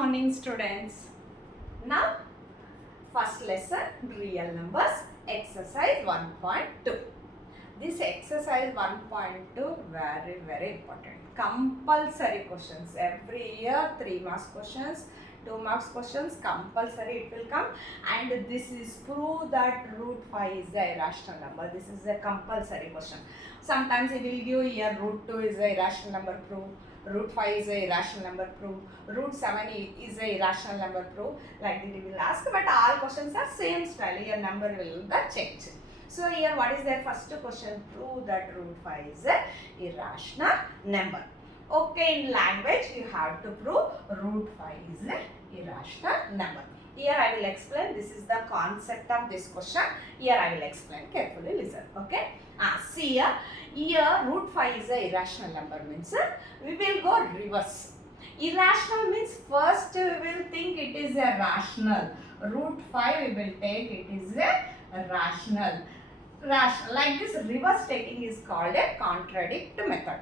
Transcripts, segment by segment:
morning, students. Now, first lesson, real numbers, exercise 1.2. This exercise 1.2 very important. Compulsory questions. Every year 3 marks questions, 2 marks questions, compulsory it will come. And this is prove that root 5 is a irrational number. This is a compulsory question. Sometimes it will give here root 2 is a irrational number, prove. Root 5 is a irrational number, prove. Root 7 is a irrational number, prove. Like that it will ask, but all questions are same style. Your number will change. So here what is their first question? Prove that root 5 is a irrational number. Okay, in language you have to prove root 5 is a irrational number. Here I will explain. This is the concept of this question. Here I will explain. Carefully listen. Okay. See here root 5 is a irrational number means we will go reverse. Irrational means first we will think it is a rational. Root 5 we will take it is a rational. Like this reverse taking is called a contradict method.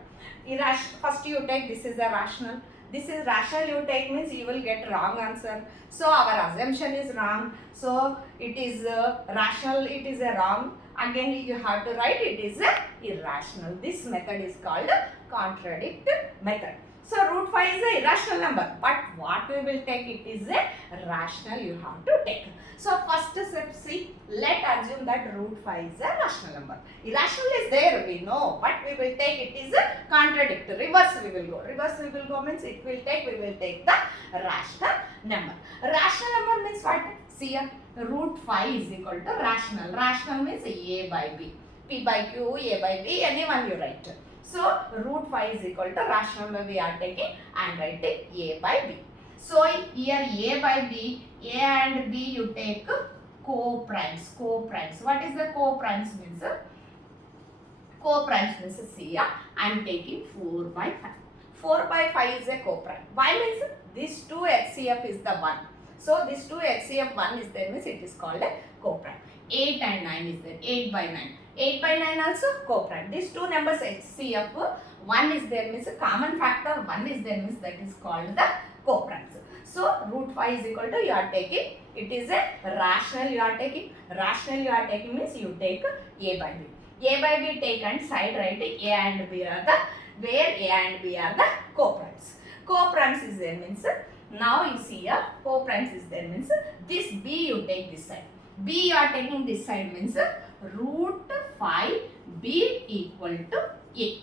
First you take this is a rational. This is rational you take means you will get wrong answer. So our assumption is wrong. So it is rational, it is a wrong. Again you have to write it is a irrational. This method is called contradict method. So root 5 is a irrational number, but what we will take it is a rational you have to take. So first step, see, let assume that root 5 is a rational number. Irrational is there, we know, but we will take it is a contradict. Reverse we will go. Reverse we will go means it will take, we will take the rational number. Rational number means what? See here, root 5 is equal to rational. Rational means A by B. P by Q, A by B, anyone you write. So, root 5 is equal to rational number we are taking and writing A by B. So, here A by B, A and B you take co-primes. Co-primes. What is the co-primes means? Co-primes means see here, I am taking 4 by 5. 4 by 5 is a co-prime. Why means this 2 HCF is the 1. So, this 2 HCF 1 is there means it is called a co-prime. 8 and 9 is there. 8 by 9. 8 by 9 also co-prime. These two numbers HCF, 1 is there means a common factor, 1 is there means that is called the co-primes. So, root 5 is equal to you are taking, it is a rational you are taking. Rational you are taking means you take A by B. A by B take and side write A and B are the, where A and B are the co-primes. Co-primes is there means, now you see here, co-primes is there means, this B you take this side. B you are taking this side means root 5 B equal to A.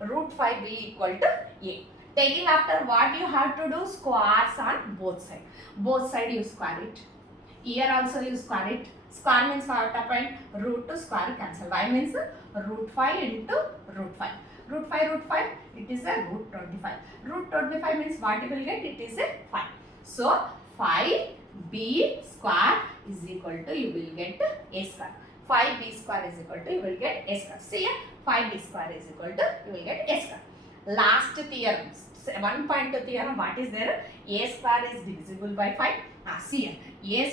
Root 5 B equal to A. Taking after what you have to do, squares on both sides. Both sides you square it. Here also you square it. Square means what happened? Root to square cancel. Y means root 5 into root 5. Root 5, it is a root 25. Root 25 means what you will get? It is a 5. So, 5b square is equal to, you will get a square. 5b square is equal to, you will get a square. See here, 5b square is equal to, you will get a square. Last theorem, 1.2 theorem, what is there? A square is divisible by 5. See here,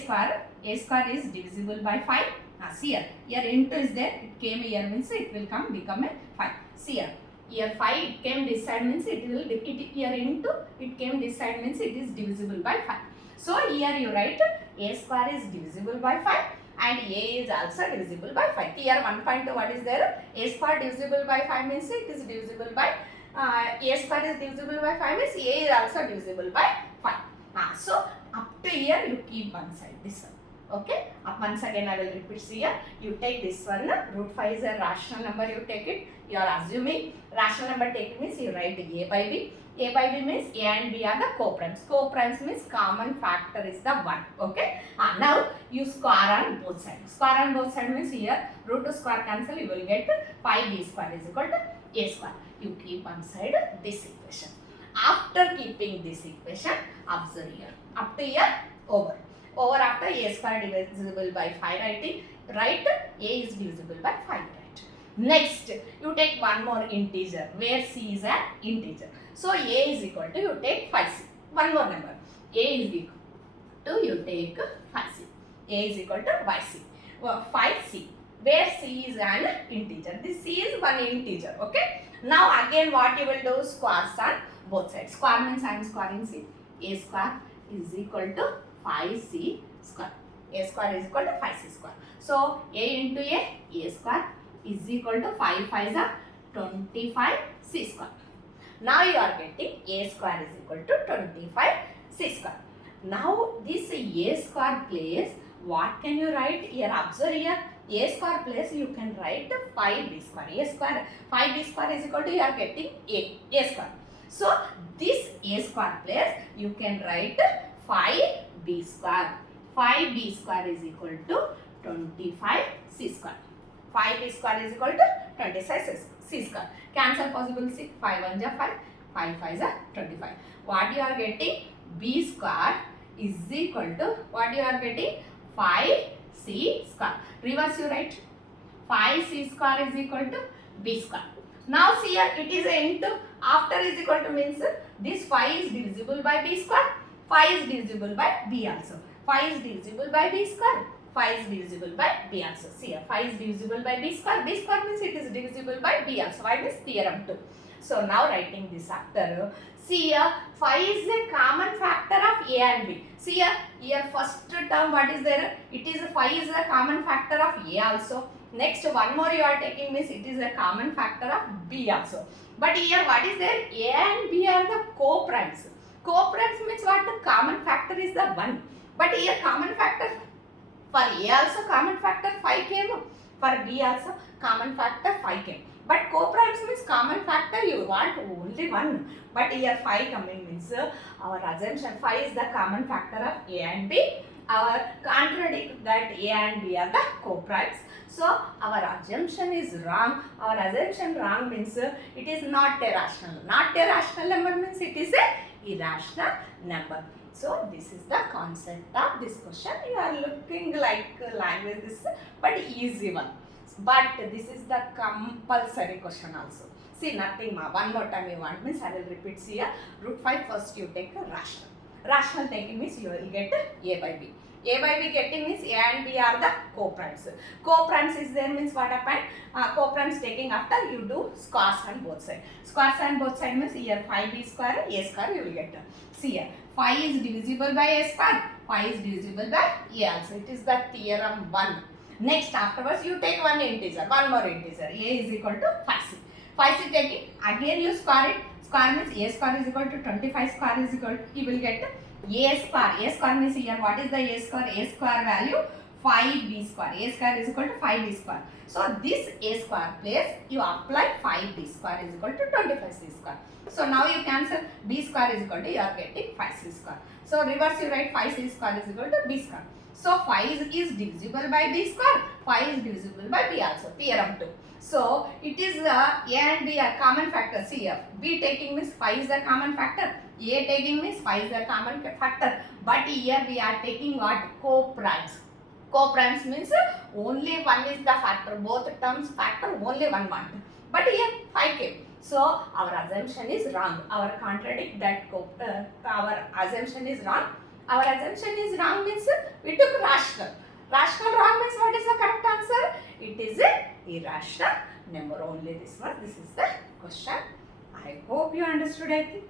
a square is divisible by 5. See here into is there, it came here means it will become a 5. See here 5 it came this side means it will, here into, it came this side means it is divisible by 5. So here you write A square is divisible by 5 and A is also divisible by 5. Here 1.2 what is there? A square divisible by 5 means it is divisible by, A square is divisible by 5 means A is also divisible by 5. So up to here you keep one side, this one. Okay, once again I will repeat here, you take this one, root 5 is a rational number, you take it, you are assuming rational number taken means you write A by B. A by B means A and B are the co-primes. Co-primes means common factor is the 1. Okay, now you square on both sides. Square on both sides means here root to square cancel, you will get 5b square is equal to A square. You keep one side this equation. After keeping this equation, observe here, up to here, over. Over after A square divisible by 5 writing, write A is divisible by 5 write. Next, you take one more integer where C is an integer. So A is equal to, you take 5C. One more number. A is equal to, you take 5C. A is equal to YC. 5C. Where C is an integer. This C is one integer. Okay. Now again what you will do, squares on both sides. Square means I am squaring C. A square is equal to 5c square. A square is equal to 5c square. So a into a square is equal to 5 5s are 25c square. Now you are getting a square is equal to 25c square. Now this a square place, what can you write here? Observe here, a square place you can write 5b square. A square 5b square is equal to, you are getting a square. So this a square place you can write 5b square. 5b square is equal to 25c square. 5b square is equal to 26c square. Cancel possible c. 5 1 is 5. 5 5 is 25. What you are getting? B square is equal to, what you are getting? 5c square. Reverse you write. 5c square is equal to b square. Now see here, it is a into, after is equal to means this 5 is divisible by b square. 5 is divisible by b also. 5 is divisible by b square. 5 is divisible by b also. See here, 5 is divisible by b square. B square means it is divisible by b also. Why means theorem 2. So now writing this after, see here, 5 is a common factor of a and b. See here first term what is there? It is 5 is a common factor of a also. Next one more you are taking means it is a common factor of b also. But here what is there? A and b are the co-primes. Co-primes means what? The common factor is the 1. But here common factor, for A also common factor 5 came, for B also common factor 5 came. But co-primes means common factor you want only 1. But here 5 coming means our assumption 5 is the common factor of A and B. Our contradict that A and B are the co-primes. So our assumption is wrong. Our assumption wrong means it is not a rational. Not a rational number means it is a irrational number. So this is the concept of this question. You are looking like language this, but easy one. But this is the compulsory question also. See nothing more. One more time you want means I will repeat here. Root 5 first you take a rational. Rational taking means you will get A by B. A by B getting means A and B are the co-primes. Co-primes is there means what happened? Co-primes taking after you do squares on both sides. Squares on both sides means here 5b square, A square you will get. See here 5 is divisible by A square, 5 is divisible by A also. It is the theorem 1. Next afterwards you take one integer, one more integer. A is equal to 5c. 5c taking, again you square it. Square means A square is equal to 25 square is equal to, you will get A square. A square means here what is the A square? A square value 5b square. A square is equal to 5b square. So this A square place you apply 5b square is equal to 25c square. So now you cancel, b square is equal to, you are getting 5c square. So reverse you write 5c square is equal to b square. So 5 is divisible by b square, 5 is divisible by b also, theorem 2. So it is A and B are common factors here. B taking means 5 is the common factor, A taking means 5 is the common factor. But here we are taking what? Co-primes. Co-primes means only one is the factor, both terms factor only one want. But here 5 came. So our assumption is wrong. Our contradict that our assumption is wrong. Our assumption is wrong means we took rational. Rational wrong means what is the correct answer? It is a irrational number only. This is the question. I hope you understood, I think.